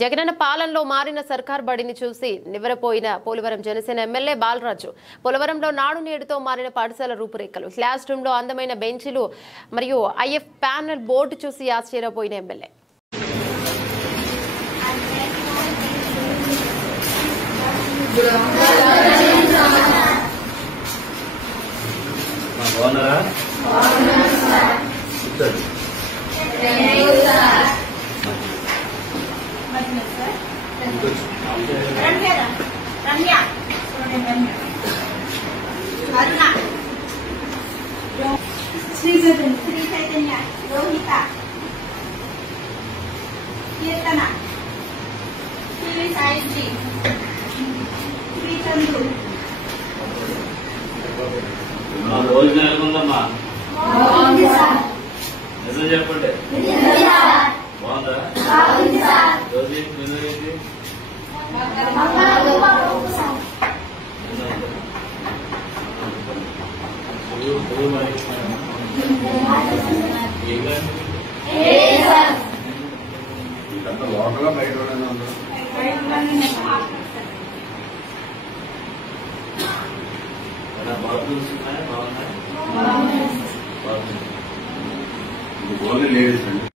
జగనన్న పాలనలో మారిన సర్కార్ బడిని చూసి నివ్వెరపోయిన పోలవరం జనసేన ఎమ్మెల్యే బాలరాజు. పోలవరంలో నాడు నేడుతో మారిన పాఠశాల రూపురేఖలు, క్లాస్ రూమ్ లో అందమైన బెంచీలు మరియు ఐఎఫ్ ప్యానెల్ బోర్డు చూసి ఆశ్చర్యపోయిన ఎమ్మెల్యే. శ్రీ చైతన్య రోహిత కీర్తన శ్రీ సాయిశ్రీ శ్రీ చంద్రు ఉందమ్మా నిజం చెప్పండి. బాగుందా రోజు మెనూ ఏంటి? లోపల బయట బాత్రూమ్స్ ఉన్నాయా? బాగున్నాయి. లేడీస్ అండి.